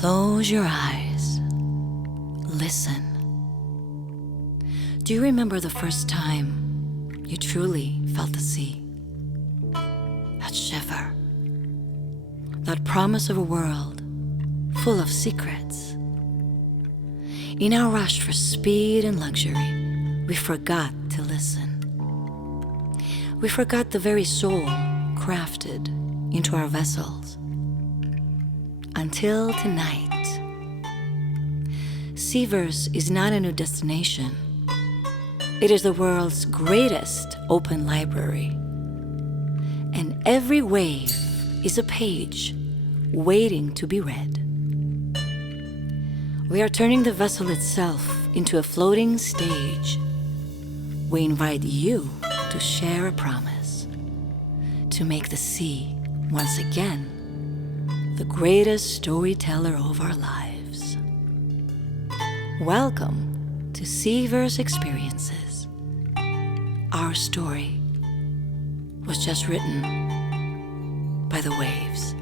Close your eyes. Listen. Do you remember the first time you truly felt the sea? That shiver. That promise of a world full of secrets. In our rush for speed and luxury, we forgot to listen. We forgot the very soul crafted into our vessels. Until tonight. Seaverse is not a new destination. It is the world's greatest open library. And every wave is a page waiting to be read. We are turning the vessel itself into a floating stage. We invite you to share a promise, to make the sea, once again, the greatest storyteller of our lives. Welcome to Seaverse Experiences. Our story was just written by the waves.